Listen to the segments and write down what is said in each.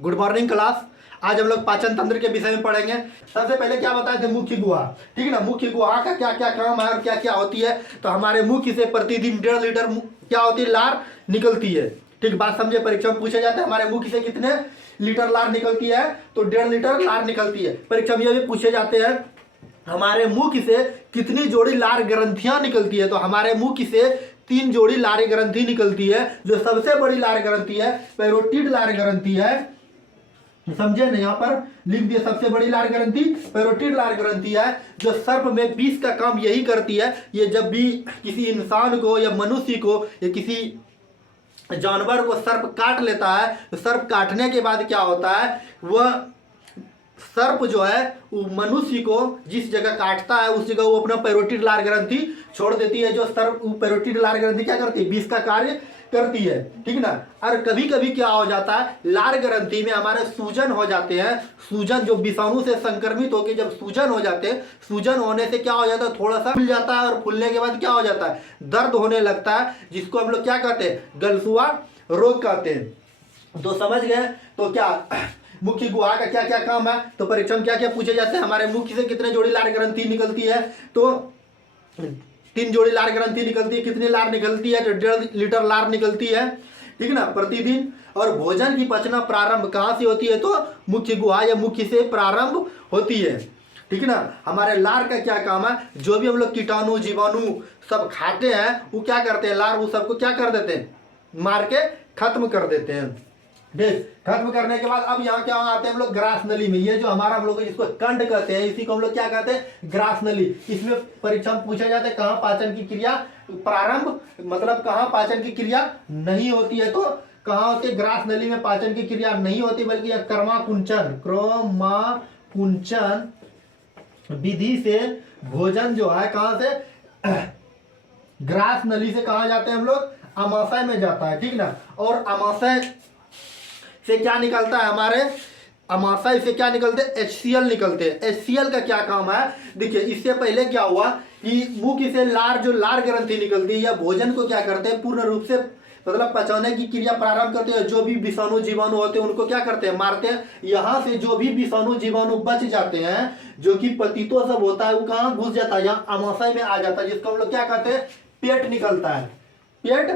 Good morning class. आज हम लोग पाचन तंत्र के विषय में पढ़ेंगे। सबसे पहले क्या बताए थे, मुख्य गुहा। ठीक है ना, मुख्य गुहा का क्या क्या काम है और क्या क्या होती है। तो हमारे मुख्य से प्रतिदिन 1.5 लीटर क्या होती है, लार निकलती है। ठीक, बात समझे। परीक्षा में पूछे जाते हैं हमारे मुख्य से कितने लीटर लार निकलती है, तो 1.5 लीटर लार निकलती है। परीक्षा में ये भी पूछे जाते हैं हमारे मुख्य से कितनी जोड़ी लार ग्रंथियां निकलती है। तो हमारे मुख्य से 3 जोड़ी लार ग्रंथि निकलती है। जो सबसे बड़ी लार ग्रंथि है पैरोटिड लार ग्रंथि है। समझे ना, यहाँ पर लिख दिया सबसे बड़ी लार ग्रंथि पैरोटिड लार ग्रंथि है, जो सर्प में विष का काम यही करती है। ये जब भी किसी इंसान को या मनुष्य को या किसी जानवर को सर्प काट लेता है, तो सर्प काटने के बाद क्या होता है, वह सर्प जो है वो मनुष्य को जिस जगह काटता है उस जगह वो अपना पैरोटिड लार ग्रंथि छोड़ देती है। जो सर्प पैरोटिड लार ग्रंथि क्या करती है, विष का कार्य करती है। ठीक ना। और कभी कभी क्या हो जाता है, लार ग्रंथि में हमारे सूजन हो जाते हैं। सूजन जो विषाणु से संक्रमित होकर जब सूजन हो जाते हैं, सूजन होने से क्या हो जाता है, थोड़ा सा फूल जाता है और फूलने के बाद क्या हो जाता है, दर्द होने लगता है, जिसको हम लोग क्या कहते हैं, गलसुआ रोग कहते हैं। तो समझ गए। तो क्या मुख्य गुहा का क्या क्या काम है, तो परीक्षा में क्या क्या पूछे जाते हैं, हमारे मुख्य से कितने जोड़ी लार ग्रंथि निकलती है, तो 3 जोड़ी लार ग्रंथि निकलती है। कितनी लार निकलती है, तो 1.5 लीटर लार निकलती है। ठीक ना, प्रतिदिन। और भोजन की पचना प्रारंभ कहाँ से होती है, तो मुख्य गुहा या मुख्य से प्रारंभ होती है। ठीक ना। हमारे लार का क्या काम है, जो भी हम लोग कीटाणु जीवाणु सब खाते हैं वो क्या करते हैं, लार वो सबको क्या कर देते हैं, मार के खत्म कर देते हैं। देख, खत्म करने के बाद अब यहाँ क्या आते हैं हम लोग, ग्रास नली में। ये जो हमारा हम लोग जिसको कंड कहते हैं, इसी को हम लोग क्या कहते हैं, ग्रास नली। इसमें परीक्षा में पूछा जाता है कहाँ पाचन की क्रिया प्रारंभ, मतलब कहाँ पाचन की क्रिया नहीं होती है, तो कहाँ होती है, ग्रास नली में पाचन की क्रिया नहीं होती, बल्कि यह क्रमाकुंचन विधि से भोजन जो है कहाँ से, ग्रास नली से कहाँ जाते हैं हम लोग, आमाशय में जाता है। ठीक ना। और आमाशय से क्या निकलता है, हमारे आमाशय से क्या निकलते हैं, HCl निकलते हैं। HCl का क्या काम है, देखिए इससे पहले क्या हुआ कि मुख्य से लार जो लार ग्रंथि निकलती है या भोजन को क्या करते हैं, पूर्ण रूप से मतलब पचाने की क्रिया प्रारंभ करते हैं। जो भी विषाणु जीवाणु होते हैं उनको क्या करते हैं, मारते हैं। यहाँ से जो भी विषाणु जीवाणु बच जाते हैं, जो कि पतितो सब होता है, वो कहाँ घुस जाता है, यहाँ आमाशय में आ जाता है, जिसको हम लोग क्या कहते हैं, पेट निकलता है, पेट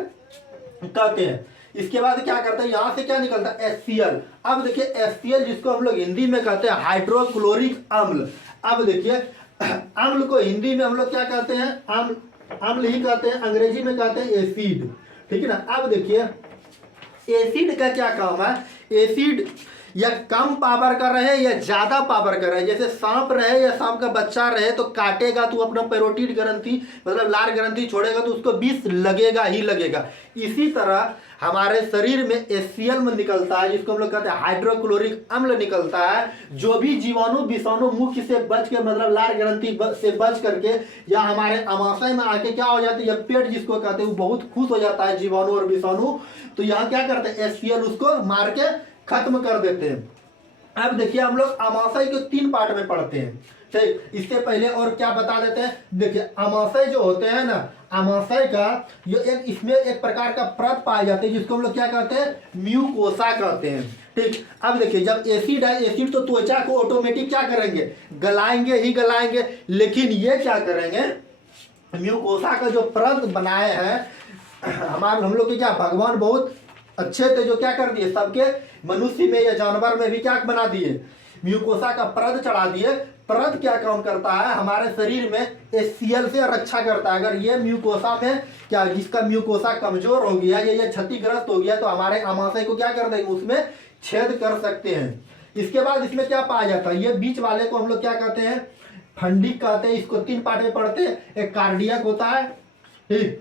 कहते हैं। इसके बाद क्या करते हैं, यहां से क्या निकलता है, HCl। अब देखिए HCl जिसको हम लोग हिंदी में कहते हैं हाइड्रोक्लोरिक अम्ल। अब देखिए अम्ल को हिंदी में हम लोग क्या कहते हैं, अम्ल ही कहते हैं, अंग्रेजी में कहते हैं एसिड। ठीक है ना। अब देखिए एसिड का क्या काम है, एसिड या कम पावर का रहे या ज्यादा पावर का रहे, जैसे सांप रहे या सांप का बच्चा रहे, तो काटेगा तो अपना पैरोटिड ग्रंथि मतलब लार ग्रंथि छोड़ेगा तो उसको विष लगेगा ही लगेगा। इसी तरह हमारे शरीर में HCl में निकलता है, जिसको हम लोग कहते हैं हाइड्रोक्लोरिक अम्ल निकलता है। जो भी जीवाणु विषाणु मुख्य से बच के मतलब लार ग्रंथि से बच करके या हमारे आमाशय में आके क्या हो जाती है, पेट जिसको कहते हैं, वो बहुत खुश हो जाता है जीवाणु और विषाणु, तो यहाँ क्या करते हैं, HCl उसको मार के खत्म कर देते हैं। अब देखिए हम लोग आमाशय को 3 पार्ट में पढ़ते हैं। ठीक, इससे पहले और क्या बता देते हैं, देखिए आमाशय जो होते हैं ना, आमाशय का जो एक इसमें एक प्रकार का परत पाए जाते हैं, जिसको हम लोग क्या कहते हैं, म्यूकोसा कहते हैं। ठीक। अब देखिए जब एसिड है, एसिड तो त्वचा को ऑटोमेटिक क्या करेंगे, गलाएंगे ही गलाएंगे, लेकिन ये क्या करेंगे, म्यूकोसा का जो परत बनाए हैं हमारे हम लोग के क्या भगवान बहुत अच्छे थे, जो क्या कर दिए, सबके मनुष्य में या जानवर में भी क्या बना दिए, म्यूकोसा का परत चढ़ा दिए। परत क्या काम करता है, हमारे शरीर में HCl से रक्षा करता है। अगर ये म्यूकोसा में क्या, जिसका म्यूकोसा कमजोर हो गया या ये क्षतिग्रस्त हो गया, तो हमारे आमाशय को क्या कर देंगे, उसमें छेद कर सकते हैं। इसके बाद इसमें क्या पाया जाता है, ये बीच वाले को हम लोग क्या कहते हैं, फंडिक कहते हैं। इसको 3 पार्ट में पढ़ते हैं, एक कार्डियक होता है, ठीक,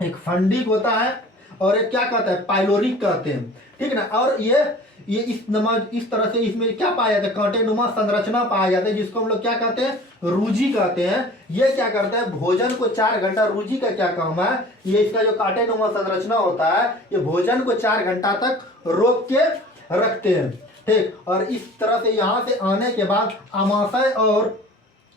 एक फंडिक होता है, और एक क्या कहता है, पाइलोरिक कहते हैं। ठीक ना। और ये इस तरह से इसमें क्या पाया जाता है, कांटेनुमा संरचना पाया जाता है, जिसको हम लोग क्या कहते हैं, रूजी कहते हैं। ये क्या करता है, भोजन को 4 घंटा, रूजी का क्या काम है, ये इसका जो कांटेनुमा संरचना होता है, ये भोजन को 4 घंटा तक रोक के रखते हैं। ठीक। और इस तरह से यहाँ से आने के बाद आमाशय और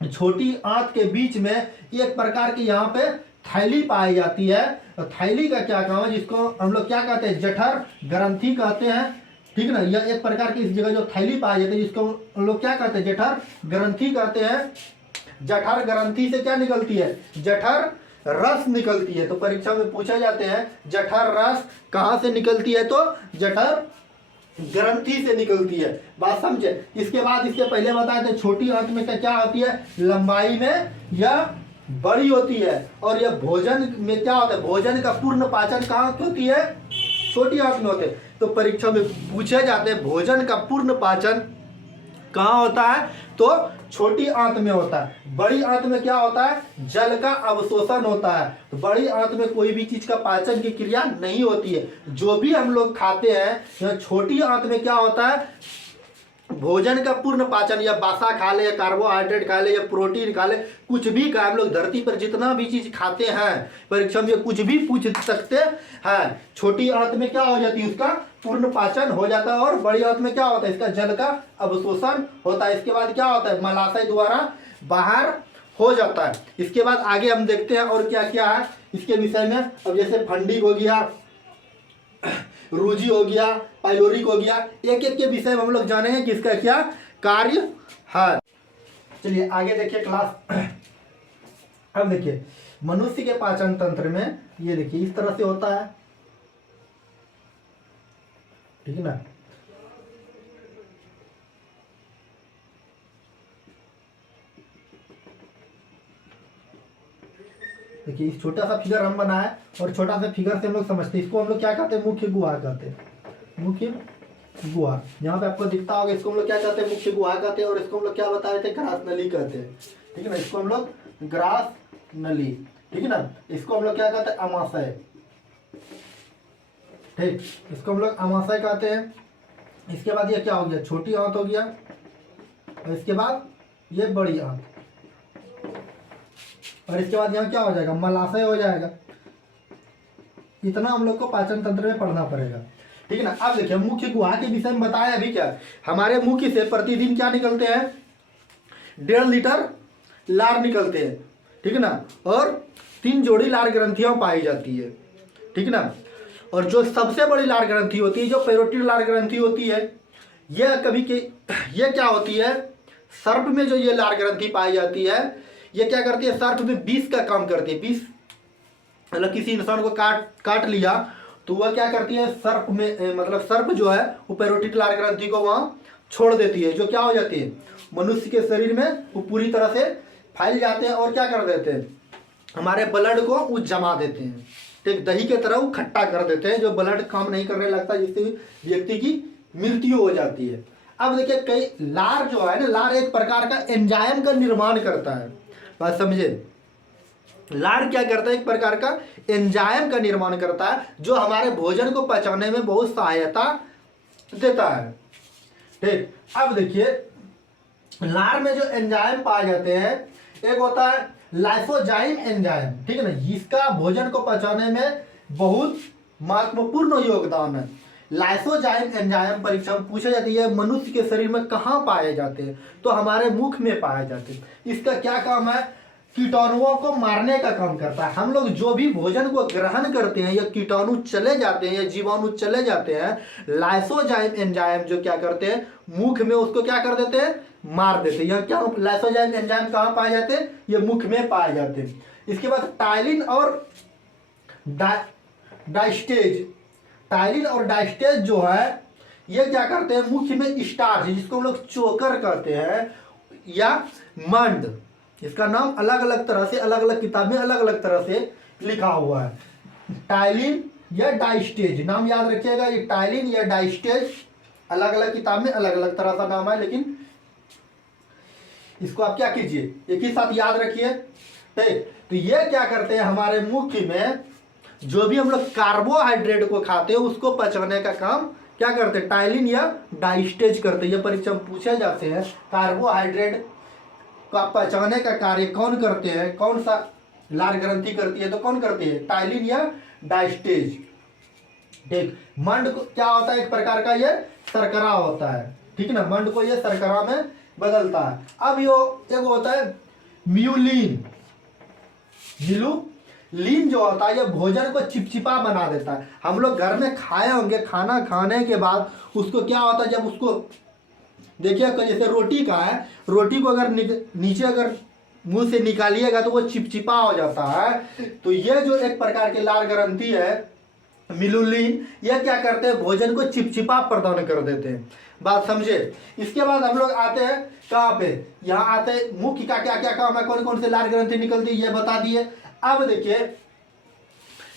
छोटी आंत के बीच में एक प्रकार की यहाँ पे थैली पाई जाती है। थैली का क्या काम है, जिसको हम लोग क्या कहते हैं, जठर ग्रंथि कहते हैं। ठीक ना। यह एक प्रकार की इस जगह जो थैली पाई जाती है जिसको हम लोग क्या कहते हैं, जठर ग्रंथि कहते हैं। जठर ग्रंथि से क्या निकलती है, जठर रस निकलती है। तो परीक्षा में पूछे जाते हैं जठर रस कहाँ से निकलती है, तो जठर ग्रंथि से निकलती है। बात समझे। इसके बाद इसके पहले बताए थे छोटी आंत में क्या होती है, लंबाई में यह बड़ी होती है। और यह भोजन में क्या होता है, भोजन का पूर्ण पाचन कहाँ होती है, छोटी आंत में होते हैं। तो परीक्षा में पूछे जाते हैं भोजन का पूर्ण पाचन कहाँ होता है, तो छोटी आंत में होता है। बड़ी आंत में क्या होता है, जल का अवशोषण होता है। तो बड़ी आंत में कोई भी चीज का पाचन की क्रिया नहीं होती है। जो भी हम लोग खाते हैं, छोटी आंत में क्या होता है, भोजन का पूर्ण पाचन, या बासा खा ले, या कार्बोहाइड्रेट खा ले, या प्रोटीन खा ले, कुछ भी खा, हम लोग धरती पर जितना भी चीज खाते हैं परीक्षा में कुछ भी पूछ सकते हैं। छोटी आंत में क्या हो जाती है, उसका पूर्ण पाचन हो जाता है। और बड़ी आंत में क्या होता है, इसका जल का अवशोषण होता है। इसके बाद क्या होता है, मलाशय द्वारा बाहर हो जाता है। इसके बाद आगे हम देखते हैं और क्या क्या है इसके विषय में। अब जैसे फंडिंग हो गया, रूजी हो गया, पाइलोरिक हो गया, एक एक के विषय में हम लोग जानेंगे कि इसका क्या कार्य है। चलिए आगे देखिए क्लास। अब देखिए मनुष्य के पाचन तंत्र में ये देखिए इस तरह से होता है, ठीक है ना। देखिए इस छोटा सा फिगर हम बनाए और छोटा सा फिगर से हम लोग समझते हैं। इसको हम लोग क्या कहते हैं, मुख्य गुहा कहते हैं। मुख्य गुहा यहाँ पे आपको दिखता होगा, इसको हम लोग क्या कहते हैं, मुख्य गुहा कहते हैं। और इसको हम लोग क्या बता रहे थे, ग्रास नली कहते हैं, ठीक है ना। इसको हम लोग ग्रास नली, ठीक है ना। इसको हम लोग क्या कहते हैं, अमाशय, ठीक। इसको हम लोग अमाशय कहते हैं। इसके बाद ये क्या हो गया, छोटी आंत हो गया। और इसके बाद ये बड़ी आंत। और इसके बाद यहाँ क्या हो जाएगा, मलाशय हो जाएगा। इतना हम लोग को पाचन तंत्र में पढ़ना पड़ेगा, ठीक है ना। अब देखिए मुख्य गुहा के विषय में बताया अभी क्या, हमारे मुख्य से प्रतिदिन क्या निकलते हैं, 1.5 लीटर लार निकलते हैं, ठीक है ना। और 3 जोड़ी लार ग्रंथियां पाई जाती है, ठीक है ना। और जो सबसे बड़ी लार ग्रंथि होती है, जो पैरोटिड लार ग्रंथि होती है, यह ये क्या होती है, सर्प में जो ये लार ग्रंथि पाई जाती है, ये क्या करती है, सर्प में विष का काम करती है। विष मतलब किसी इंसान को काट लिया तो वह क्या करती है, सर्प में मतलब सर्प जो है वो पैरोटिड लार ग्रंथि को वहाँ छोड़ देती है, जो क्या हो जाती है, मनुष्य के शरीर में वो पूरी तरह से फैल जाते हैं। और क्या कर देते हैं, हमारे ब्लड को वो जमा देते हैं, ठीक, दही के तरह वो खट्टा कर देते हैं, जो ब्लड काम नहीं करने लगता, जिससे व्यक्ति की मृत्यु हो जाती है। अब देखिए कई लार जो है ना, लार एक प्रकार का एंजाइम का निर्माण करता है। बात समझे, लार क्या करता है, एक प्रकार का एंजाइम का निर्माण करता है, जो हमारे भोजन को पचाने में बहुत सहायता देता है, ठीक। अब देखिए लार में जो एंजाइम पाए जाते हैं, एक होता है लाइसोजाइम एंजाइम, ठीक है ना। इसका भोजन को पचाने में बहुत महत्वपूर्ण योगदान है। लाइसोजाइम एंजाइम परीक्षा में पूछा जाती है मनुष्य के शरीर में कहाँ पाए जाते हैं, तो हमारे मुख में पाए जाते हैं। इसका क्या काम है, कीटाणुओं को मारने का काम करता है। हम लोग जो भी भोजन को ग्रहण करते हैं, या कीटाणु चले जाते हैं, या जीवाणु चले जाते हैं, लाइसोजाइम एंजाइम जो क्या करते हैं, मुख में उसको क्या कर देते हैं, मार देते हैं। यह क्या, लाइसोजाइम एंजाइम कहाँ पाए जाते हैं, ये मुख में पाए जाते हैं। इसके बाद टाइलिन और डाइस्टेज, टाइलिन और डाइस्टेज जो है ये क्या करते हैं, मुख्य में स्टार्च, जिसको हम लोग चोकर कहते हैं, या मंड, इसका नाम अलग अलग तरह से, अलग अलग किताब में अलग अलग तरह से लिखा हुआ है। टाइलिन या डाइस्टेज नाम याद रखिएगा, ये टाइलिन या डाइस्टेज अलग अलग किताब में अलग अलग तरह का नाम है, लेकिन इसको आप क्या कीजिए, एक ही साथ याद रखिए, ठीक। तो ये क्या करते हैं, हमारे मुख्य में जो भी हम लोग कार्बोहाइड्रेट को खाते हैं उसको पचाने का काम क्या करते हैं, टाइलिन या डाइस्टेज करते हैं। ये परीक्षा में पूछे जाते हैं कार्बोहाइड्रेट का पचाने का कार्य कौन करते हैं, कौन सा लार ग्रंथि करती है, तो कौन करती है, टाइलिन या डाइस्टेज, ठीक। मंड को क्या होता है, एक प्रकार का ये शर्करा होता है, ठीक ना। मंड को ये शर्करा में बदलता है। अब यो एक होता है म्यूलिन, लीन जो होता है ये भोजन को चिपचिपा बना देता है। हम लोग घर में खाए होंगे, खाना खाने के बाद उसको क्या होता है, जब उसको देखिए जैसे रोटी का है, रोटी को अगर नीचे अगर मुंह से निकालिएगा तो वो चिपचिपा हो जाता है। तो ये जो एक प्रकार की लाल ग्रंथि है मिलुलिन, ये क्या करते हैं, भोजन को चिपचिपा प्रदान कर देते हैं। बात समझे। इसके बाद हम लोग आते हैं कहाँ पे, यहाँ आते हैं मुख्य का क्या क्या काम है, कौन कौन से लाल ग्रंथि निकलती है ये बता दिए। अब देखिए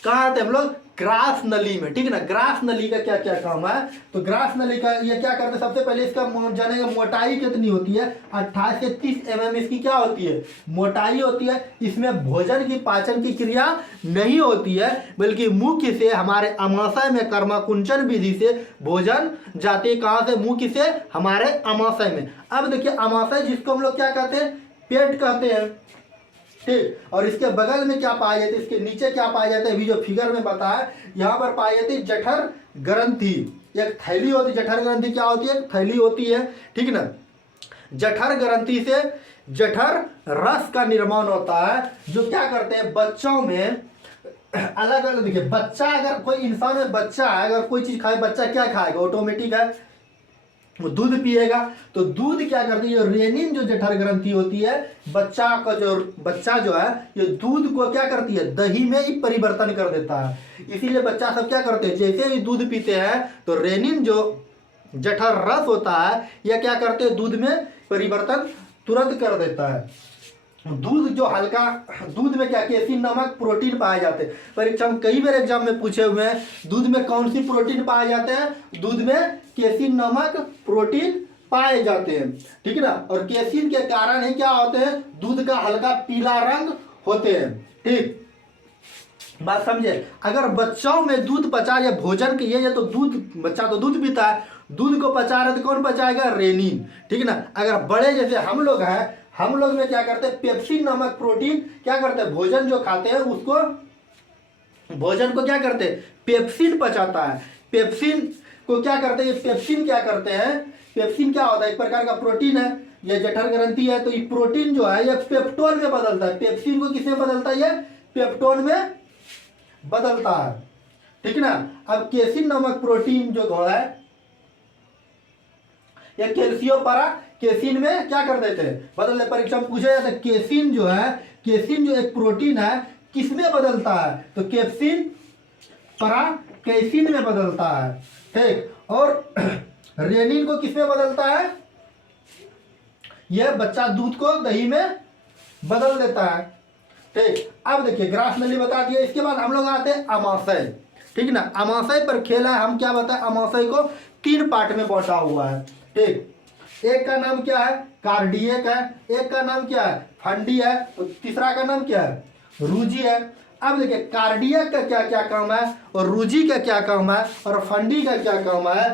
कहाँ आते हैं हम लोग, ग्रास नली में, ठीक है ना। ग्रास नली का क्या क्या काम है, तो ग्रास नली का ये क्या करते हैं, सबसे पहले इसका जानेगा मोटाई कितनी होती है, 28 से 30 mm इसकी क्या होती है, मोटाई होती है। इसमें भोजन की पाचन की क्रिया नहीं होती है, बल्कि मुख्य से हमारे अमाशय में कर्मकुंचन विधि से भोजन जाते हैं। कहाँ से, मुख्य से हमारे अमाशय में। अब देखिए अमाशय जिसको हम लोग क्या कहते हैं, पेट कहते हैं, ठीक। और इसके बगल में क्या पाया जाता है, इसके नीचे क्या पाया जाता है, अभी जो फिगर में बताया यहाँ पर पाई जाती है जठर ग्रंथि। एक थैली होती है, जठर ग्रंथि क्या होती है, थैली होती है, ठीक ना। जठर ग्रंथि से जठर रस का निर्माण होता है, जो क्या करते हैं बच्चों में अलग अलग। देखिए बच्चा, अगर कोई इंसान में बच्चा है, अगर कोई चीज खाए, बच्चा क्या खाएगा, ऑटोमेटिक है वो दूध पिएगा। तो दूध क्या करती है, रेनिन जो जठर ग्रंथि होती है, बच्चा का जो बच्चा जो है ये दूध को क्या करती है, दही में ही परिवर्तन कर देता है। इसीलिए बच्चा सब क्या करते हैं, जैसे ही दूध पीते हैं तो रेनिन जो जठर रस होता है यह क्या करते हैं, दूध में परिवर्तन तुरंत कर देता है। दूध जो हल्का, दूध में क्या केसिन नामक प्रोटीन पाए जाते हैं। परीक्षा में कई बार एग्जाम में पूछे हुए हैं, दूध में कौन सी प्रोटीन पाए जाते हैं, दूध में केसिन नामक प्रोटीन पाए जाते हैं, ठीक है ना। और केसिन के कारण ही क्या होते हैं, दूध का हल्का पीला रंग होते हैं, ठीक। बात समझे। अगर बच्चों में दूध पचा या भोजन के ये तो दूध, बच्चा तो दूध पीता है, दूध को पचा रहे तो कौन पचाएगा, रेनिन, ठीक है ना। अगर बड़े जैसे हम लोग हैं, हम लोग में क्या करते हैं, पेप्सिन नामक प्रोटीन क्या करते हैं, भोजन जो खाते हैं उसको, भोजन को क्या करते हैं, पेप्सिन पचाता है। पेप्सिन को क्या करते हैं, पेप्सिन क्या करते हैं, पेप्सिन क्या होता है, एक प्रकार का प्रोटीन है, ये जठर ग्रंथि है, तो ये प्रोटीन जो है ये पेप्टोन में बदलता है। पेप्सिन को किसमें बदलता है, ये पेप्टोन में बदलता है, ठीक ना। अब केसिन नामक प्रोटीन जो है या कैल्सियोपरा केसिन में क्या कर देते हैं, बदलने। परीक्षा में पूछा जाता है केसिन जो है, केसिन जो एक प्रोटीन है किसमें बदलता है, तो केप्सिन परा कैसिन में बदलता है, ठीक। और रेनिन को किसमें बदलता है, यह बच्चा दूध को दही में बदल देता है, ठीक। अब देखिए ग्रास नली बता दिया। इसके बाद हम लोग आते हैं अमाशय, ठीक ना। अमाशय पर खेल है, हम क्या बताएं, अमाशय को 3 पार्ट में बांटा हुआ है, ठीक। एक का नाम क्या है, कार्डियक है, एक का नाम क्या है, फंडी है, तो तीसरा का नाम क्या है, रूजी है। अब देखिए कार्डियक का क्या क्या काम है, और रूजी का क्या काम है, और फंडी का क्या काम है।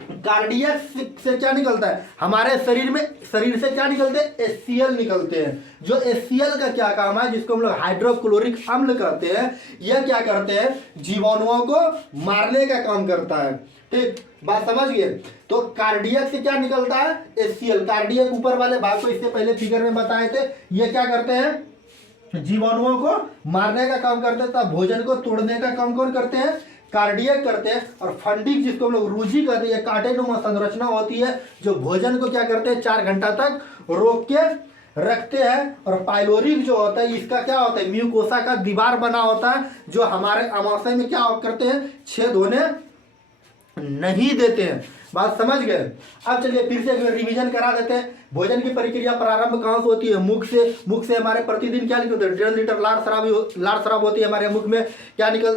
कार्डियक से क्या निकलता है, हमारे शरीर में, शरीर से क्या निकलते हैं, HCl निकलते हैं। जो HCl का क्या काम है, जिसको हम लोग हाइड्रोक्लोरिक अम्ल कहते हैं, यह क्या करते हैं, जीवाणुओं को मारने का काम करता है, ठीक। बात समझ गए। तो कार्डियक से क्या निकलता है, HCl। कार्डियक ऊपर वाले भाग को इससे पहले फिगर में बताए थे, ये क्या करते हैं, जीवाणुओं को मारने का काम करते हैं, तब भोजन को तोड़ने का काम कौन करते हैं, कार्डियक करते हैं। और फंडिक जिसको हम लोग रूजी कहते हैं, कांटेनुमा संरचना होती है, जो भोजन को क्या करते हैं, 4 घंटा तक रोक के रखते हैं। और पाइलोरिक जो होता है, इसका क्या होता है, म्यूकोसा का दीवार बना होता है, जो हमारे अमाशय में क्या करते हैं, छेद होने नहीं देते हैं। बात समझ गए। अब चलिए फिर से रिवीजन करा देते हैं। भोजन की प्रक्रिया प्रारंभ कहाँ से होती है, मुख से। मुख से हमारे प्रतिदिन क्या निकलते हैं, 1.5 लीटर लार शराब होती है हमारे मुख में। क्या निकल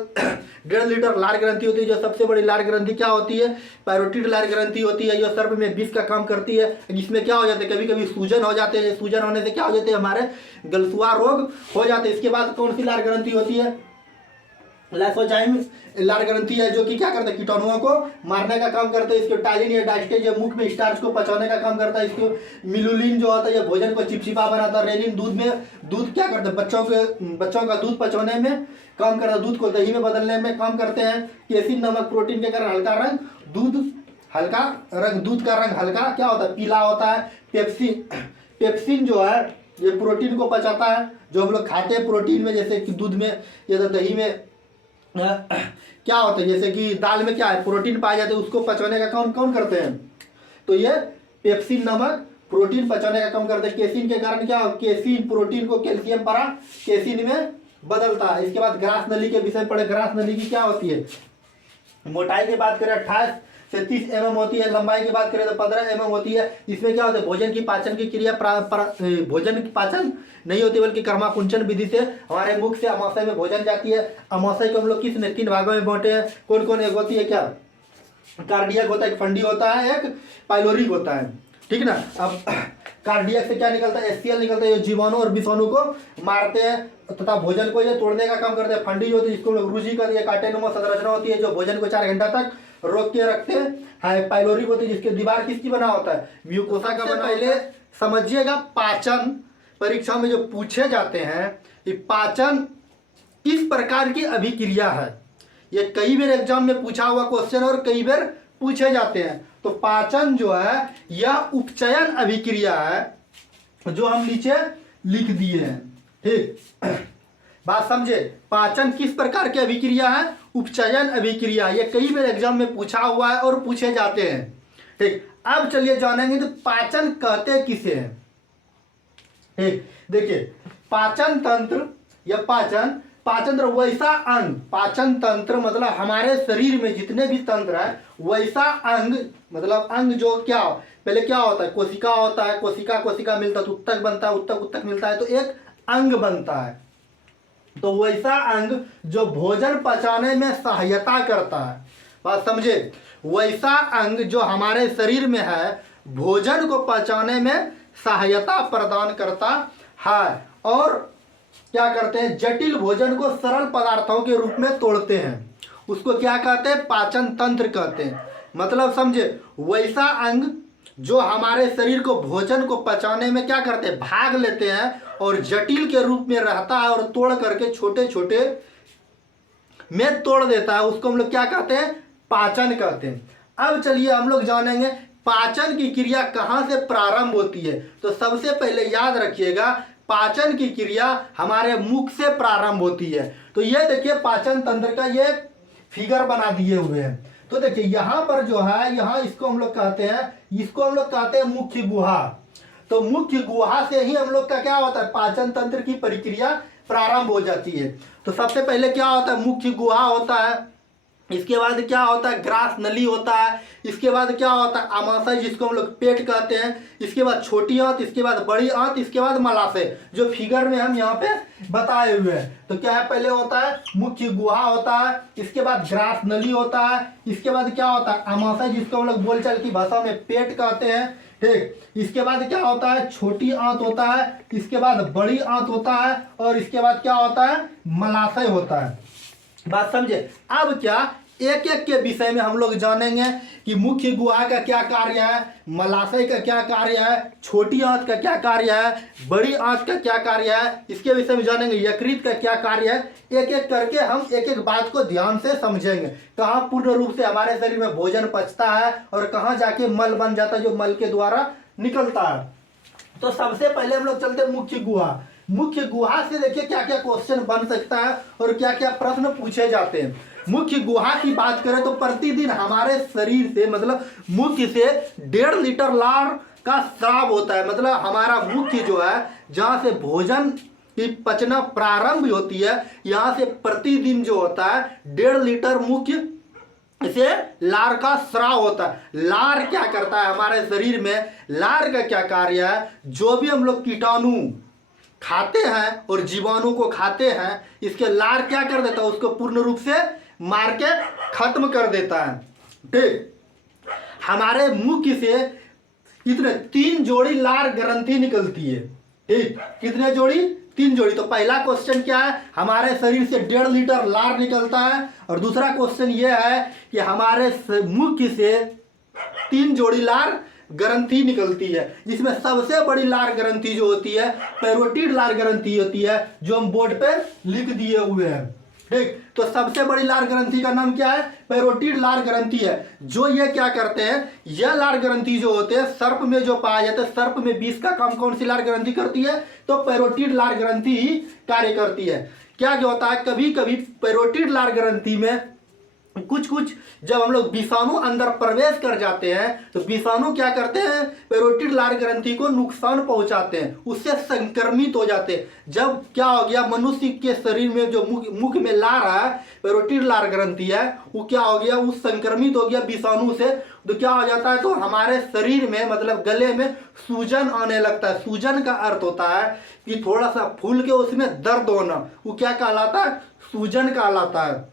1.5 लीटर लार ग्रंथि होती है, जो सबसे बड़ी लार ग्रंथि क्या होती है, पैरोटिड लार ग्रंथि होती है, जो सर्प में विष का काम करती है। इसमें क्या हो जाते हैं, कभी कभी सूजन हो जाते हैं, सूजन होने से क्या हो जाते हैं, हमारे गलसुआ रोग हो जाते हैं। इसके बाद कौन सी लार ग्रंथि होती है, लाइसोजाइम लार ग्रंथि है, जो कि क्या करता है, कीटाणुओं को मारने का काम करता है। इसके टाइलिन या डाइस्टेज या मुख में स्टार्च को पचाने का काम करता है। इसको मिलुलिन जो होता है, ये भोजन को चिपचिपा बनाता है। रेनिन दूध क्या करता है, बच्चों का दूध पचाने में काम करता है, दूध को दही में बदलने में काम करते हैं। केसिन नामक प्रोटीन के कारण हल्का रंग दूध का रंग क्या होता है, पीला होता है। पेप्सिन जो है ये प्रोटीन को पचाता है, जो हम लोग खाते हैं प्रोटीन में, जैसे कि दूध में या तो दही में क्या होता है, जैसे कि दाल में क्या है प्रोटीन पाए जाते हैं, उसको पचाने का काम कौन करते हैं, तो ये पेप्सिन नामक प्रोटीन पचाने का काम करते हैं। केसिन के कारण क्या, केसिन प्रोटीन को कैल्शियम परा केसिन में बदलता है। इसके बाद ग्रास नली के विषय पढ़े। ग्रास नली की क्या होती है, मोटाई की बात करें 28 से 30 mm होती है, लंबाई की बात करें तो 15 mm होती है। इसमें क्या होता है, भोजन की पाचन की क्रिया भोजन की पाचन नहीं होती बल्कि कर्माकुंचन विधि से हमारे मुख से अमाशय में भोजन जाती है। अमाशय को हम लोग किस ने 3 भागों में बांटे हैं, कौन कौन, एक होती है क्या कार्डियक होता है, एक फंडी होता है, एक पाइलोरिक होता है, ठीक ना। अब कार्डियक से क्या निकलता है, एचसीएल निकलता है, जो जीवाणु और विषाणु को मारते हैं तथा भोजन को ये तोड़ने का काम करते हैं। फंडी जो होती है जिसको लोग रुचि कर, ये कांटेनुमा संरचना होती है जो भोजन को 4 घंटा तक रोक के रखते हैं। पाइलोरिक होती है जिसके दीवार किसकी बना होता है, म्यूकोसा का बना। पहले समझिएगा पाचन परीक्षा में जो पूछे जाते हैं, ये पाचन किस प्रकार की अभिक्रिया है, ये कई बार एग्जाम में पूछा हुआ क्वेश्चन और कई बार पूछे जाते हैं। तो पाचन जो है यह उपचयन अभिक्रिया है जो हम नीचे लिख दिए हैं, ठीक। बात समझे, पाचन किस प्रकार की अभिक्रिया है, उपचयन अभिक्रिया। ये कई बार एग्जाम में पूछा हुआ है और पूछे जाते हैं, ठीक। अब चलिए जानेंगे तो पाचन कहते किसे हैं, ठीक। देखिए पाचन तंत्र या पाचन तंत्र वैसा अंग, पाचन तंत्र मतलब हमारे शरीर में जितने भी तंत्र है वैसा अंग, मतलब अंग जो क्या पहले क्या होता है, कोशिका होता है, कोशिका मिलता है तो उत्तक बनता है, उत्तक मिलता है तो एक अंग बनता है। तो वैसा अंग जो भोजन पचाने में सहायता करता है, बात समझे, वैसा अंग जो हमारे शरीर में है भोजन को पचाने में सहायता प्रदान करता है और क्या करते हैं, जटिल भोजन को सरल पदार्थों के रूप में तोड़ते हैं, उसको क्या कहते हैं, पाचन तंत्र कहते हैं। मतलब समझे, वैसा अंग जो हमारे शरीर को भोजन को पचाने में क्या करते हैं, भाग लेते हैं और जटिल के रूप में रहता है और तोड़ करके छोटे छोटे में तोड़ देता है, उसको हम लोग क्या कहते हैं, पाचन कहते हैं। अब चलिए हम लोग जानेंगे पाचन की क्रिया कहाँ से प्रारंभ होती है। तो सबसे पहले याद रखिएगा पाचन की क्रिया हमारे मुख से प्रारंभ होती है। तो ये देखिए पाचन तंत्र का ये फिगर बना दिए हुए हैं। तो देखिए यहाँ पर जो है, यहाँ इसको हम लोग कहते हैं मुख्य गुहा। तो मुख्य गुहा से ही हम लोग का क्या होता है, पाचन तंत्र की प्रक्रिया प्रारंभ हो जाती है। तो सबसे पहले क्या होता है, मुख्य गुहा होता है, इसके बाद क्या होता है, ग्रास नली होता है, इसके बाद क्या होता है, आमाशय जिसको हम लोग पेट कहते हैं, इसके बाद छोटी आंत, इसके बाद बड़ी आंत, इसके बाद मलाशय, जो फिगर में हम यहाँ पे बताए हुए हैं। तो क्या है, पहले होता है मुख्य गुहा होता है, इसके बाद ग्रास नली होता है, इसके बाद क्या होता है, आमाशय जिसको हम लोग बोलचाल की भाषा में पेट कहते हैं, ठीक। इसके बाद क्या होता है, छोटी आंत होता है, इसके बाद बड़ी आंत होता है और इसके बाद क्या होता है, मलाशय होता है। बात समझे। अब क्या एक एक के विषय में हम लोग जानेंगे कि मुख्य गुहा का क्या कार्य है, मलाशय का क्या कार्य है, छोटी आंत का क्या कार्य है, बड़ी आंत का क्या कार्य है, इसके विषय में जानेंगे यकृत का क्या कार्य है। एक एक करके हम एक एक बात को ध्यान से समझेंगे, कहाँ पूर्ण रूप से हमारे शरीर में भोजन पचता है और कहाँ जाके मल बन जाता है जो मल के द्वारा निकलता है। तो सबसे पहले हम लोग चलते हैं मुख्य गुहा। मुख्य गुहा से देखिए क्या क्या क्वेश्चन बन सकता है और क्या क्या प्रश्न पूछे जाते हैं। मुख्य गुहा की बात करें तो प्रतिदिन हमारे शरीर से मतलब मुख्य से 1.5 लीटर लार का स्राव होता है। मतलब हमारा मुख्य जो है जहाँ से भोजन की पचना प्रारंभ होती है, यहाँ से प्रतिदिन जो होता है 1.5 लीटर मुख्य इसे लार का स्राव होता है। लार क्या करता है हमारे शरीर में, लार का क्या कार्य है, जो भी हम लोग कीटाणु खाते हैं और जीवाणु को खाते हैं, इसके लार क्या कर देता है, उसको पूर्ण रूप से मार के खत्म कर देता है, ठीक। हमारे मुख से इतने 3 जोड़ी लार ग्रंथि निकलती है, ठीक। कितने जोड़ी, 3 जोड़ी। तो पहला क्वेश्चन क्या है, हमारे शरीर से 1.5 लीटर लार निकलता है। और दूसरा क्वेश्चन ये है कि हमारे मुख से 3 जोड़ी लार ग्रंथि निकलती है, जिसमें सबसे बड़ी लार ग्रंथि जो होती है पैरोटिड लार ग्रंथि होती है, जो हम बोर्ड पे लिख दिए हुए हैं, ठीक। तो सबसे बड़ी लार ग्रंथि का नाम क्या है? पैरोटिड लार ग्रंथि है। जो ये क्या करते हैं, यह लार ग्रंथि जो होते हैं सर्प में जो पाए जाते हैं, सर्प में विष का काम कौन सी लार ग्रंथि करती है? तो पैरोटिड लार ग्रंथि ही कार्य करती है। क्या जो होता है, कभी कभी पैरोटिड लार ग्रंथि में कुछ कुछ जब हम लोग विषाणु अंदर प्रवेश कर जाते हैं तो विषाणु क्या करते हैं, पैरोटिड लार ग्रंथि को नुकसान पहुंचाते हैं, उससे संक्रमित हो जाते हैं। जब क्या हो गया, मनुष्य के शरीर में जो मुख में लार है, पैरोटिड लार ग्रंथि है, वो क्या हो गया, वो संक्रमित हो गया विषाणु से, तो क्या हो जाता है, तो हमारे शरीर में मतलब गले में सूजन आने लगता है। सूजन का अर्थ होता है कि थोड़ा सा फूल के उसमें दर्द होना, वो क्या कहलाता है? सूजन कहलाता है।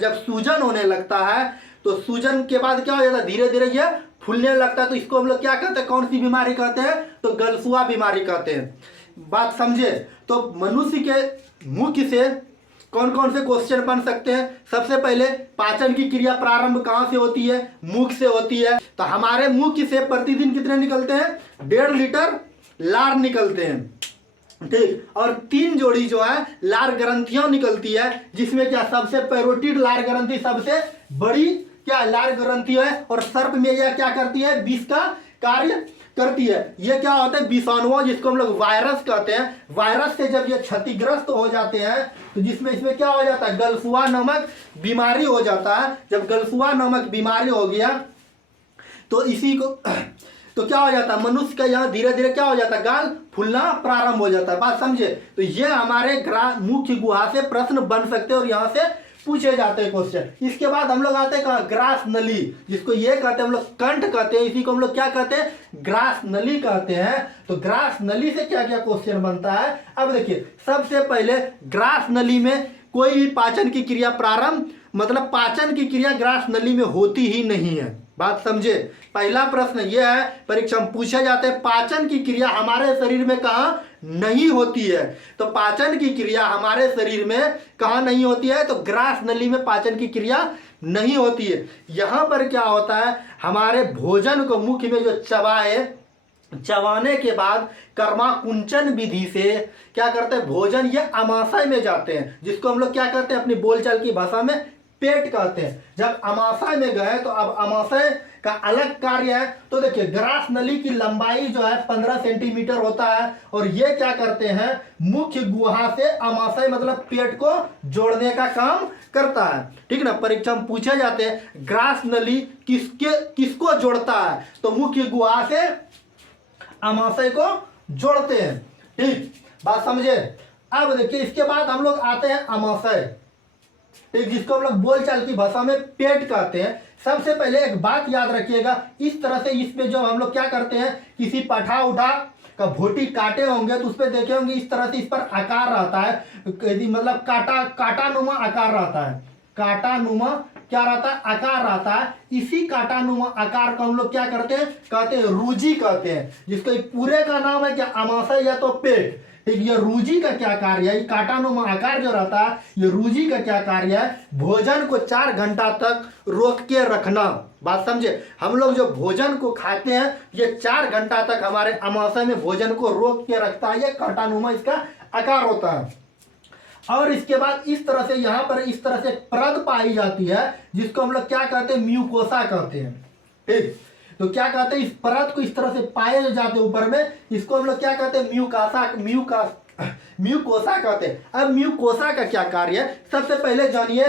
जब सूजन होने लगता है तो सूजन के बाद क्या हो जाता है, धीरे धीरे ये फूलने लगता है, तो इसको हम लोग क्या कहते हैं, कौन सी बीमारी कहते हैं? तो गलसुआ बीमारी कहते हैं। बात समझे? तो मनुष्य के मुख से कौन कौन से क्वेश्चन बन सकते हैं? सबसे पहले पाचन की क्रिया प्रारंभ कहाँ से होती है? मुख से होती है। तो हमारे मुख से प्रतिदिन कितने निकलते हैं? 1.5 लीटर लार निकलते हैं, ठीक। और 3 जोड़ी जो है लार ग्रंथियां निकलती है, जिसमें क्या सबसे पैरोटिड लार ग्रंथि सबसे बड़ी क्या लार ग्रंथि है, और सर्प में यह क्या करती है? विष का कार्य करती है। ये क्या होता है? विषाणु, जिसको हम लोग वायरस कहते हैं। वायरस से जब ये क्षतिग्रस्त हो जाते हैं तो जिसमें इसमें क्या हो जाता है, गलसुआ नामक बीमारी हो जाता है। जब गलसुआ नामक बीमारी हो गया तो इसी को तो क्या हो जाता है, मनुष्य का यहाँ धीरे धीरे क्या हो जाता है, गाल फूलना प्रारंभ हो जाता है। बात समझे? तो ये हमारे मुख्य गुहा से प्रश्न बन सकते हैं और यहाँ से पूछे जाते हैं क्वेश्चन। इसके बाद हम लोग आते हैं कहाँ, ग्रास नली, जिसको ये कहते हैं हम लोग कंठ कहते हैं, इसी को हम लोग क्या कहते हैं, ग्रास नली कहते हैं। तो ग्रास नली से क्या क्या क्वेश्चन बनता है? अब देखिए, सबसे पहले ग्रास नली में कोई भी पाचन की क्रिया प्रारंभ मतलब पाचन की क्रिया ग्रास नली में होती ही नहीं है। बात समझे? पहला प्रश्न यह है, परीक्षा में पूछे जाते हैं, पाचन की क्रिया हमारे शरीर में कहाँ नहीं होती है? तो पाचन की क्रिया हमारे शरीर में कहाँ नहीं होती है? तो ग्रास नली में पाचन की क्रिया नहीं होती है। यहाँ पर क्या होता है, हमारे भोजन को मुख में जो चबाने के बाद कर्माकुंचन विधि से क्या करते हैं, भोजन ये अमाशय में जाते हैं, जिसको हम लोग क्या कहते हैं अपनी बोलचाल की भाषा में पेट कहते हैं। जब अमाशय में गए तो अब अमाशय का अलग कार्य है। तो देखिए, ग्रास नली की लंबाई जो है 15 सेंटीमीटर होता है, और ये क्या करते हैं, मुख्य गुहा से अमाशय मतलब पेट को जोड़ने का काम करता है, ठीक ना। परीक्षा में पूछे जाते हैं ग्रास नली किसको जोड़ता है? तो मुख्य गुहा से अमाशय को जोड़ते हैं, ठीक। बात समझे? अब देखिए, इसके बाद हम लोग आते हैं अमाशय, ठीक, जिसको हम लोग बोलचाल की भाषा में पेट कहते हैं। सबसे पहले एक बात याद रखिएगा, इस तरह से इस पे जो हम लोग क्या करते हैं, किसी पठा उठा का भोटी काटे होंगे तो उस पर देखे होंगे इस तरह से इस पर आकार रहता है, मतलब काटानुमा आकार रहता है। काटानुमा क्या रहता है, आकार रहता है। इसी काटानुमा आकार को हम लोग क्या करते हैं, कहते हैं रूजी कहते हैं, जिसका पूरे का नाम है क्या, अमाशय या तो पेट, ठीक। ये रूजी का क्या कार्य है, ये काटानुमा आकार जो रहता है, ये रूजी का क्या कार्य है, भोजन को 4 घंटा तक रोक के रखना। बात समझे? हम लोग जो भोजन को खाते हैं ये 4 घंटा तक हमारे अमाशय में भोजन को रोक के रखता है, ये काटानुमा इसका आकार होता है। और इसके बाद इस तरह से यहाँ पर इस तरह से परत पाई जाती है, जिसको हम लोग क्या कहते हैं, म्यूकोसा कहते हैं, ठीक। तो क्या कहते हैं, इस परत को इस तरह से पाए जाते हैं ऊपर में, इसको हम लोग क्या कहते हैं, म्यूकोसा कहते हैं। अब म्यूकोसा का क्या कार्य है, सबसे पहले जानिए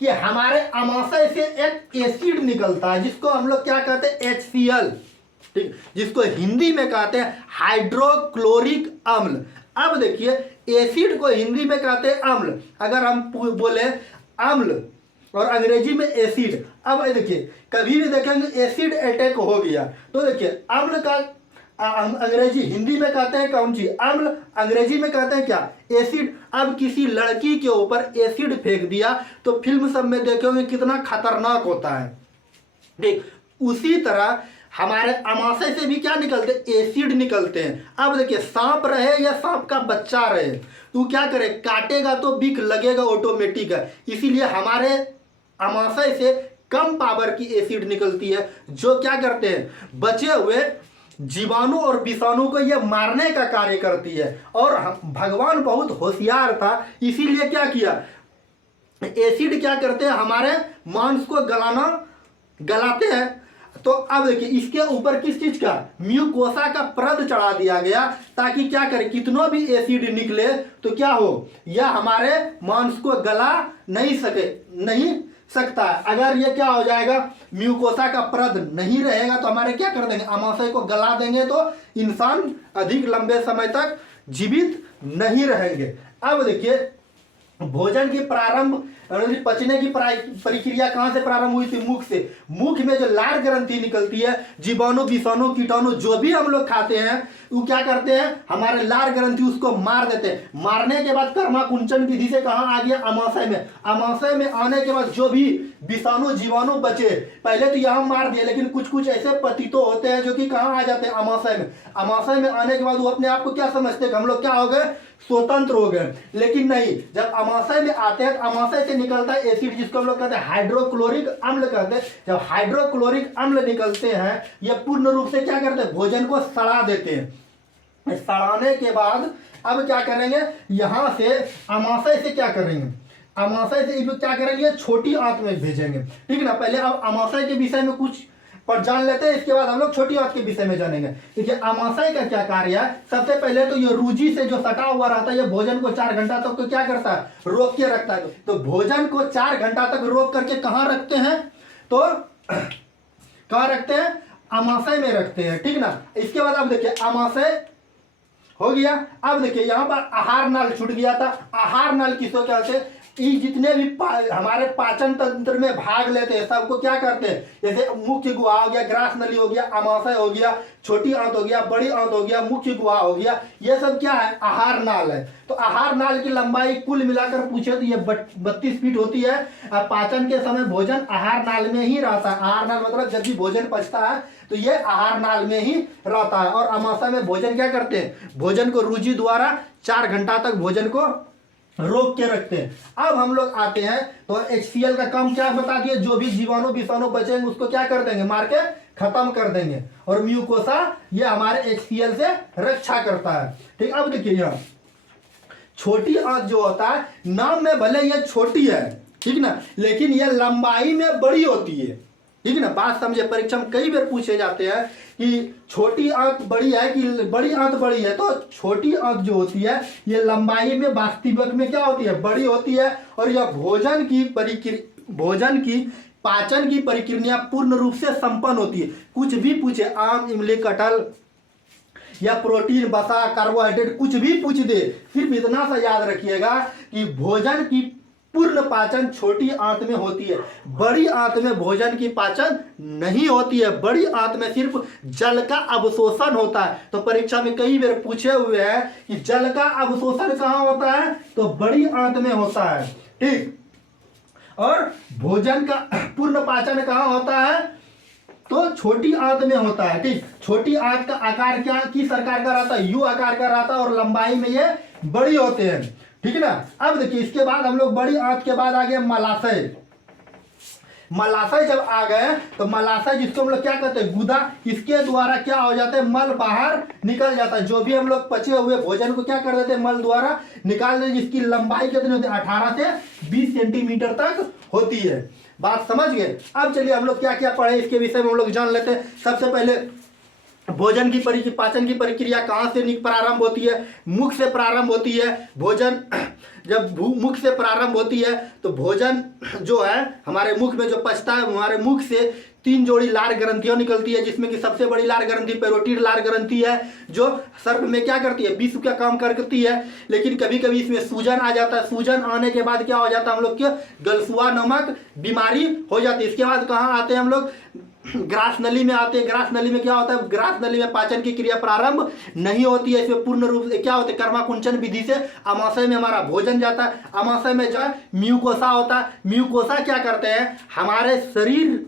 कि हमारे अमाशय से एक एसिड निकलता है, जिसको हम लोग क्या कहते हैं, HCl, ठीक, जिसको हिंदी में कहते हैं हाइड्रोक्लोरिक अम्ल। अब देखिए, एसिड को हिंदी में कहते हैं अम्ल, अगर हम बोले अम्ल और अंग्रेजी में एसिड। अब देखिए, कभी भी देखेंगे एसिड अटैक हो गया तो देखिए, अम्ल का अंग्रेजी हिंदी में कहते हैं कौन सी, अम्ल, अंग्रेजी में कहते हैं क्या, एसिड। अब किसी लड़की के ऊपर एसिड फेंक दिया तो फिल्म सब में देखेंगे कितना खतरनाक होता है, ठीक। उसी तरह हमारे अमाशय से भी क्या निकलते, एसिड निकलते हैं। अब देखिए, सांप रहे या सांप का बच्चा रहे, तो क्या करे, काटेगा तो बिख लगेगा ऑटोमेटिक है। इसीलिए हमारे अमाशय से कम पावर की एसिड निकलती है, जो क्या करते हैं, बचे हुए जीवाणु और विषाणु को ये मारने का कार्य करती है। और भगवान बहुत होशियार था, इसीलिए क्या किया, एसिड क्या करते हैं, हमारे मांस को गलाते हैं। तो अब देखिए इसके ऊपर किस चीज का, म्यूकोसा का परत चढ़ा दिया गया, ताकि क्या करे, कितना भी एसिड निकले तो क्या हो, यह हमारे मांस को गला नहीं सकता है। अगर ये क्या हो जाएगा, म्यूकोसा का परत नहीं रहेगा तो हमारे क्या कर देंगे, आमाशय को गला देंगे, तो इंसान अधिक लंबे समय तक जीवित नहीं रहेंगे। अब देखिए भोजन की प्रारंभ, पचने की प्रक्रिया कहां से प्रारंभ हुई थी, मुख से। मुख में जो लार ग्रंथि निकलती है, जीवाणु विषाणु कीटाणु जो भी हम लोग खाते हैं वो क्या करते हैं, हमारे लार ग्रंथि उसको मार देते हैं। मारने के बाद कर्माकुंचन विधि से कहां आ गया, अमाशय में। अमाशय में आने के बाद जो भी विषाणु जीवाणु बचे, पहले तो यहां मार दिए, लेकिन कुछ कुछ ऐसे पतितो होते हैं जो कि कहां आ जाते हैं, अमाशय में। अमाशय में आने के बाद वो अपने आप को क्या समझते हैं, हम लोग क्या हो गए, स्वतंत्र हो गए। लेकिन नहीं, जब अमाशय में आते हैं तो अमाशय से निकलता है एसिड, जिसको हम लोग कहते हैं हाइड्रोक्लोरिक अम्ल कहते हैं। जब हाइड्रोक्लोरिक अम्ल निकलते हैं, ये पूर्ण रूप से क्या करते हैं, भोजन को सड़ा देते हैं। सड़ाने के बाद अब क्या करेंगे, यहां से अमाशय से क्या करेंगे, अमाशय से क्या करेंगे, छोटी आंत में भेजेंगे। ठीक ना, पहले अब अमाशय के विषय में कुछ पर जान लेते हैं, इसके बाद हम लोग छोटी आंत के विषय में जानेंगे। देखिए अमाशय का क्या कार्य है, सबसे पहले तो ये रूजी से जो सटा हुआ रहता है, ये भोजन को 4 घंटा तक तो क्या करता है, रोक के रखता है। तो भोजन को 4 घंटा तक रोक करके कहाँ रखते हैं, तो कहाँ रखते हैं, अमाशय में रखते हैं। ठीक ना, इसके बाद अब देखिए अमाशय हो गया। अब देखिए यहाँ पर आहार नाल छूट गया था। आहार नाल किसको कहते हैं, ये जितने भी हमारे पाचन तंत्र में भाग लेते हैं सबको क्या करते हैं, जैसे मुख्य गुहा हो गया, ग्रास नली हो गया, अमाशय हो गया, छोटी आंत हो गया, बड़ी आंत हो गया, मुख्य गुहा हो गया, ये सब क्या है, आहार नाल है। तो आहार नाल की लंबाई कुल मिलाकर पूछे तो ये 32 फीट होती है। पाचन के समय भोजन आहार नाल में ही रहता है। आहार नाल मतलब जब भी भोजन पचता है तो ये आहार नाल में ही रहता है। और अमाशय में भोजन क्या करते हैं, भोजन को रूजी द्वारा 4 घंटा तक भोजन को रोक के रखते हैं। अब हम लोग आते हैं तो HCl का काम क्या बता दिए, जो भी जीवाणु विषाणु बचेंगे उसको क्या कर देंगे, मार के खत्म कर देंगे। और म्यूकोसा ये हमारे HCl से रक्षा करता है। ठीक, अब देखिए यहाँ छोटी आंत जो होता है, नाम में भले ये छोटी है, ठीक ना, लेकिन ये लंबाई में बड़ी होती है। ठीक ना, बात समझे, परीक्षा में कई बार पूछे जाते हैं कि छोटी आंत बड़ी है कि बड़ी आंत बड़ी है। तो छोटी आंत जो होती है ये लंबाई में वास्तविक में क्या होती है, बड़ी होती है। और यह भोजन की पाचन की प्रक्रिया पूर्ण रूप से संपन्न होती है। कुछ भी पूछे, आम, इमली, कटहल या प्रोटीन, वसा, कार्बोहाइड्रेट कुछ भी पूछ दे, सिर्फ इतना सा याद रखिएगा कि भोजन की पूर्ण पाचन छोटी आंत में होती है। बड़ी आंत में भोजन की पाचन नहीं होती है। बड़ी आंत में सिर्फ जल का अवशोषण होता है। तो परीक्षा में कई बार पूछे हुए हैं कि जल का अवशोषण कहाँ होता है, तो बड़ी आंत में होता है। ठीक, और भोजन का पूर्ण पाचन कहाँ होता है, तो छोटी आंत में होता है। ठीक, छोटी आंत का आकार क्या किस आकार का रहता है, यू आकार का रहता है, और लंबाई में ये बड़ी होते हैं। ठीक है ना। अब देखिए इसके बाद हम लोग बड़ी आंत के बाद आ गए मलाशय। मलाशय जब आ गए तो मलाशय जिसको हम लोग क्या कहते हैं, गुदा, इसके द्वारा क्या हो जाता है, मल बाहर निकल जाता है। जो भी हम लोग पचे हुए भोजन को क्या कर देते हैं, मल द्वारा निकाल देते, जिसकी लंबाई कितनी होती है, 18 से 20 सेंटीमीटर तक होती है। बात समझ गए। अब चलिए हम लोग क्या क्या पढ़े इसके विषय में हम लोग जान लेते हैं। सबसे पहले भोजन की पाचन की प्रक्रिया कहाँ से प्रारंभ होती है, मुख से प्रारंभ होती है। भोजन जब मुख से प्रारंभ होती है तो भोजन जो है हमारे मुख में जो पचता है, हमारे मुख से 3 जोड़ी लार ग्रंथियां निकलती है, जिसमें कि सबसे बड़ी लार ग्रंथि पैरोटिड लार ग्रंथि है, जो सर्प में क्या करती है, विष का काम करती है। लेकिन कभी कभी इसमें सूजन आ जाता है। सूजन आने के बाद क्या हो जाता है, हम लोग के गलसुआ नामक बीमारी हो जाती है। इसके बाद कहाँ आते हैं हम लोग, ग्रास नली में आते हैं। ग्रास नली में क्या होता है, ग्रास नली में पाचन की क्रिया प्रारंभ नहीं होती है। इसमें पूर्ण रूप से क्या होता है, कर्माकुंचन विधि से अमाशय में हमारा भोजन जाता है। अमाशय में जो है म्यूकोसा होता है। म्यूकोसा क्या करते हैं, हमारे शरीर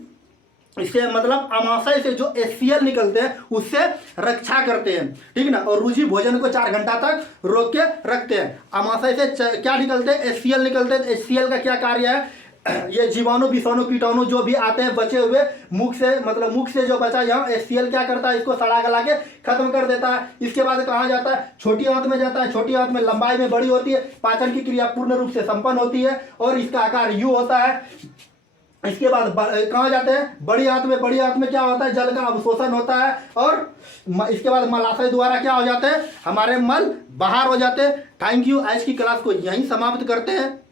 इससे मतलब अमाशय से जो HCl निकलते हैं उससे रक्षा करते हैं। ठीक ना, और रुचि भोजन को 4 घंटा तक रोक के रखते हैं। अमाशय से क्या निकलते हैं, HCl निकलते हैं। HCl का क्या कार्य है, ये जीवाणु विषाणु कीटाणु जो भी आते हैं बचे हुए मुख से, मतलब मुख से जो बचा यहाँ HCl क्या करता है, इसको सड़ा गला के खत्म कर देता है। इसके बाद कहाँ जाता है, छोटी आंत में जाता है। छोटी आंत में लंबाई में बड़ी होती है, पाचन की क्रिया पूर्ण रूप से संपन्न होती है और इसका आकार U होता है। इसके बाद कहाँ जाते हैं, बड़ी आंत में। बड़ी आंत में क्या होता है, जल का अवशोषण होता है और इसके बाद मलाशय द्वारा क्या हो जाते हैं, हमारे मल बाहर हो जाते हैं। Thank you. आज की क्लास को यहीं समाप्त करते हैं।